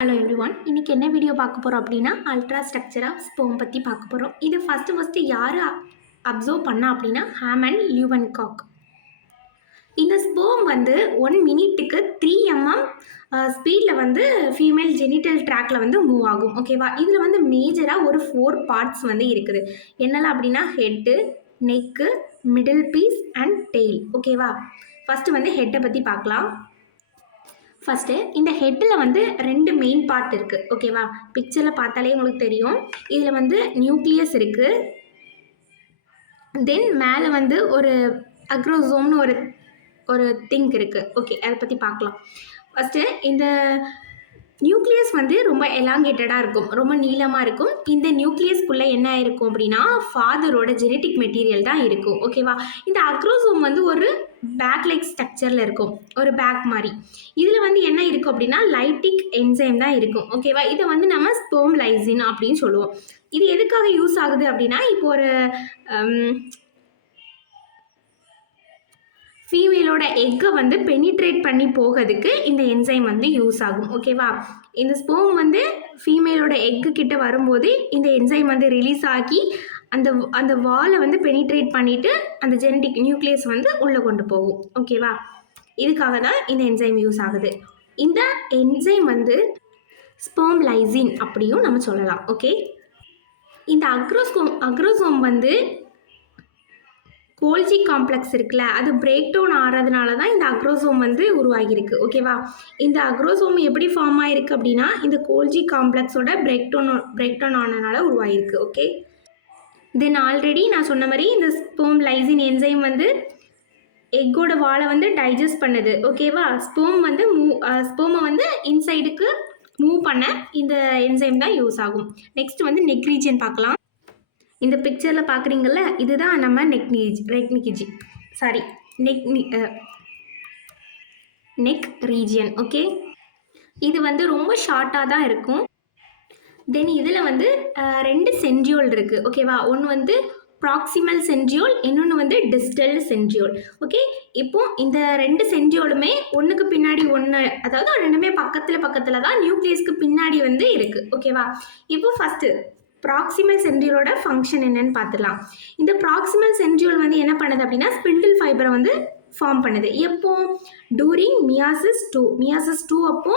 Hello everyone, இன்னைக்கு என்ன video பார்க்க போகிறோம் அப்படின்னா அல்ட்ரா ஸ்ட்ரக்சர் ஆஃப் ஸ்பெர்ம் பற்றி பார்க்க போகிறோம். இது ஃபஸ்ட்டு யார் அப்சர்வ் பண்ணா அப்படின்னா ஹேமண்ட் லியூவன்காக். இந்த ஸ்பெர்ம் வந்து 1 மினிட்டுக்கு 3 mm ஸ்பீடில் வந்து ஃபீமேல் ஜெனிட்டல் ட்ராக்ல வந்து மூவ் ஆகும். ஓகேவா? இதில் வந்து மேஜராக ஒரு 4 பார்ட்ஸ் வந்து இருக்குது. என்னெல்லாம் அப்படின்னா head, neck, middle peace and tail. ஓகேவா? ஃபஸ்ட்டு வந்து ஹெட்டை பற்றி பார்க்கலாம். ஃபஸ்ட்டு இந்த ஹெட்டில் வந்து 2 மெயின் பார்ட் இருக்குது. ஓகேவா? பிக்சரில் பார்த்தாலே உங்களுக்கு தெரியும். இதில் வந்து நியூக்ளியஸ் இருக்குது. தென் மேலே வந்து ஒரு அக்ரோசோம்னு ஒரு திங் இருக்குது. ஓகே, அதை பற்றி பார்க்கலாம். ஃபஸ்ட்டு இந்த நியூக்ளியஸ் வந்து ரொம்ப எலாங்கேட்டடாக இருக்கும், ரொம்ப நீளமாக இருக்கும். இந்த நியூக்ளியஸ்க்குள்ளே என்ன இருக்கும் அப்படின்னா ஃபாதரோட ஜெனட்டிக் மெட்டீரியல் தான் இருக்கும். ஓகேவா? இந்த அக்ரோசோம் வந்து ஒரு பேக் லைக் ஸ்ட்ரக்சரில் இருக்கும், ஒரு பேக் மாதிரி. இதில் வந்து என்ன இருக்கும் அப்படின்னா லைட்டிக் என்சைம் தான் இருக்கும். ஓகேவா? இதை வந்து நம்ம ஸ்பெர்ம் லைசின் அப்படின்னு சொல்லுவோம். இது எதுக்காக யூஸ் ஆகுது அப்படின்னா இப்போ ஒரு ஃபீமேலோட எக்கை வந்து பெனிட்ரேட் பண்ணி போகிறதுக்கு இந்த என்சைம் வந்து யூஸ் ஆகும். ஓகேவா? இந்த ஸ்பெர்ம் வந்து ஃபீமேலோட எக்கு கிட்ட வரும்போது இந்த என்சைம் வந்து ரிலீஸ் ஆகி அந்த வாலை வந்து பெனிட்ரேட் பண்ணிவிட்டு அந்த ஜெனடிக் நியூக்ளியஸ் வந்து உள்ளே கொண்டு போகும். ஓகேவா? இதுக்காக தான் இந்த என்சைம் யூஸ் ஆகுது. இந்த என்சைம் வந்து ஸ்பெர்ம் லைசின் அப்படியும் நம்ம சொல்லலாம். ஓகே, இந்த அக்ரோசோம் வந்து கோல்ஜி காம்ப்ளெக்ஸ் இருக்குல்ல, அது பிரேக் டவுன் ஆகிறதுனால தான் இந்த அக்ரோசோம் வந்து உருவாகியிருக்கு. ஓகேவா? இந்த அக்ரோசோம் எப்படி ஃபார்ம் ஆகிருக்கு அப்படின்னா இந்த கோல்ஜி காம்ப்ளெக்ஸோட பிரேக் டவுன் ஆனதுனால உருவாகிருக்கு. ஓகே, தென் ஆல்ரெடி நான் சொன்ன மாதிரி இந்த ஸ்பெர்ம் லைசின் என்சைம் வந்து எக்கோட வாலை வந்து டைஜஸ்ட் பண்ணுது. ஓகேவா? ஸ்பெர்மை வந்து இன்சைடுக்கு மூவ் பண்ண இந்த என்சைம் தான் யூஸ் ஆகும். நெக்ஸ்ட் வந்து நெக் ரீஜன் பார்க்கலாம். இந்த பிக்சரில் பார்க்குறீங்கள்ல, இதுதான் நம்ம நெக் ரீஜியன். ஓகே, இது வந்து ரொம்ப ஷார்ட்டாக தான் இருக்கும். தென் இதில் வந்து 2 சென்ட்ரியோல் இருக்குது. ஓகேவா? ஒன்று வந்து ப்ராக்சிமல் சென்ட்ரியோல், இன்னொன்று வந்து டிஸ்டல் சென்ட்ரியோல். ஓகே, இப்போது இந்த 2 சென்ட்ரியோலுமே ஒன்றுக்கு பின்னாடி ஒன்று, அதாவது ரெண்டுமே பக்கத்தில் தான் நியூக்ளியஸ்க்கு பின்னாடி வந்து இருக்குது. ஓகேவா? இப்போது ஃபஸ்ட்டு ப்ராக்சிமல் சென்ட்ரியோலோட ஃபங்க்ஷன் என்னன்னு பார்த்துடலாம். இந்த ப்ராக்சிமல் சென்ட்ரியோல் வந்து என்ன பண்ணுது அப்படின்னா ஸ்பிண்டில் ஃபைபரை வந்து ஃபார்ம் பண்ணுது. எப்போ? டூரிங் மியாசிஸ் 2 அப்போ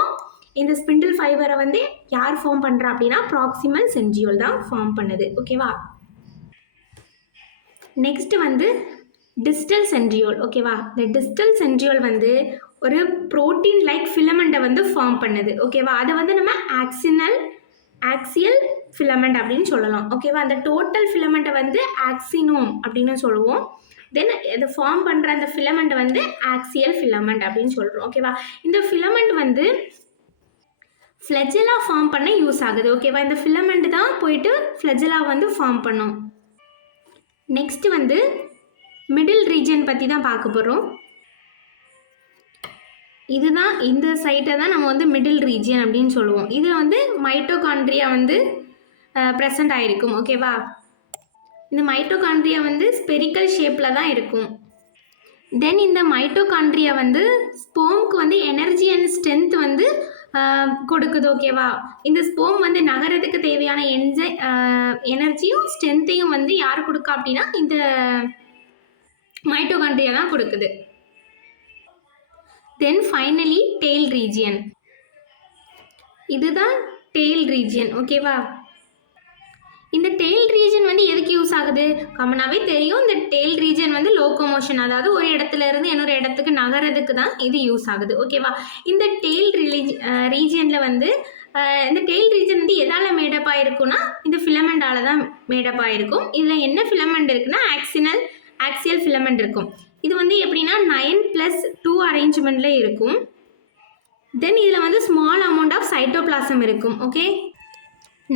இந்த ஸ்பிண்டில் ஃபைபரை வந்து யார் ஃபார்ம் பண்ணுறா அப்படின்னா ப்ராக்சிமல் சென்ட்ரியோல் தான் ஃபார்ம் பண்ணுது. ஓகேவா? நெக்ஸ்ட் வந்து டிஸ்டல் சென்ட்ரியோல். ஓகேவா? இந்த டிஸ்டல் சென்ட்ரியோல் வந்து ஒரு புரோட்டீன் லைக் ஃபிலமெண்ட்டை வந்து ஃபார்ம் பண்ணுது. ஓகேவா? அதை வந்து நம்ம ஆக்சியல் ஃபிலமெண்ட் அப்படின்னு சொல்லலாம். ஓகேவா? அந்த டோட்டல் ஃபிலமெண்ட்டை வந்து ஆக்சினோம் அப்படின்னு சொல்லுவோம். தென் இதை ஃபார்ம் பண்ணுற அந்த ஃபிலமெண்ட்டை வந்து ஆக்சியல் ஃபிலமெண்ட் அப்படின்னு சொல்கிறோம். ஓகேவா? இந்த ஃபிலமெண்ட் வந்து ஃப்ளெஜெலா ஃபார்ம் பண்ண யூஸ் ஆகுது. ஓகேவா? இந்த ஃபிலமெண்ட் தான் போயிட்டு ஃப்ளெஜெலா வந்து ஃபார்ம் பண்ணும். நெக்ஸ்ட் வந்து மிடில் ரீஜன் பற்றி தான் பார்க்க போகிறோம். இதுதான், இந்த சைட்டை தான் நம்ம வந்து மிடில் ரீஜியன் அப்படின்னு சொல்லுவோம். இதில் வந்து மைட்டோகாண்ட்ரியா வந்து ப்ரெசண்ட் ஆகிருக்கும். ஓகேவா? இந்த மைட்டோகாண்ட்ரியா வந்து ஸ்பெரிக்கல் ஷேப்பில் தான் இருக்கும். தென் இந்த மைட்டோகாண்ட்ரியா வந்து ஸ்பெர்ம்க்கு வந்து எனர்ஜி அண்ட் ஸ்ட்ரென்த் வந்து கொடுக்குது. ஓகேவா? இந்த ஸ்பெர்ம் வந்து நகரத்துக்கு தேவையான எனர்ஜியும் ஸ்ட்ரென்த்தையும் வந்து யார் கொடுக்கா அப்படின்னா இந்த மைட்டோகாண்ட்ரியா தான் கொடுக்குது. Then finally tail region. இதுதான் டெய்ல் ரீஜியன். ஓகேவா? இந்த டெய்ல் ரீஜன் வந்து எதுக்கு யூஸ் ஆகுது? காமனாகவே தெரியும், இந்த டெய்ல் ரீஜன் வந்து லோகோமோஷன், அதாவது ஒரு இடத்துல இருந்து இன்னொரு இடத்துக்கு நகரத்துக்கு தான் இது யூஸ் ஆகுது. ஓகேவா? இந்த டெய்ல் ரீஜியனில் வந்து இந்த டெய்ல் ரீஜன் வந்து எதால் மேடப் ஆகிருக்குன்னா இந்த ஃபிலமெண்டால் தான் மேடப் ஆகிருக்கும். இதில் என்ன ஃபிலமெண்ட் இருக்குன்னா ஆக்சியல் ஃபிலமெண்ட் இருக்கும். இது வந்து எப்படின்னா 9+2 அரேஞ்ச்மெண்ட்டில் இருக்கும். தென் இதில் வந்து ஸ்மால் அமௌண்ட் ஆஃப் சைட்டோபிளாசம் இருக்கும். ஓகே,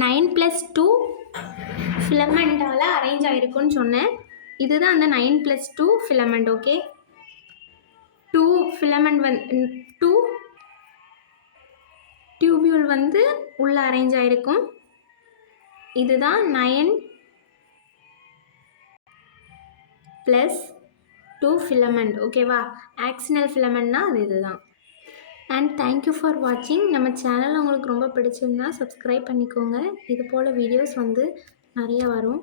9+2 ஃபிலமெண்டால் அரேஞ்ச் ஆகிருக்குன்னு சொன்னேன். இதுதான் அந்த 9+2 ஃபிலமெண்ட். ஓகே, 2 ஃபிலமெண்ட் வந்து 2 டியூபியூல் வந்து உள்ளே அரேஞ்ச் ஆகிருக்கும். இதுதான் 9+2 ஃபிலமெண்ட். ஓகேவா? ஆக்சினல் ஃபிலமெண்ட்னா அது இதுதான். அண்ட் தேங்க்யூ ஃபார் வாட்சிங். நம்ம சேனல் உங்களுக்கு ரொம்ப பிடிச்சிருந்தா சப்ஸ்கிரைப் பண்ணிக்கோங்க. இது போல் வீடியோஸ் வந்து நிறைய வரும்.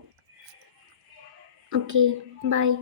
ஓகே, பாய்.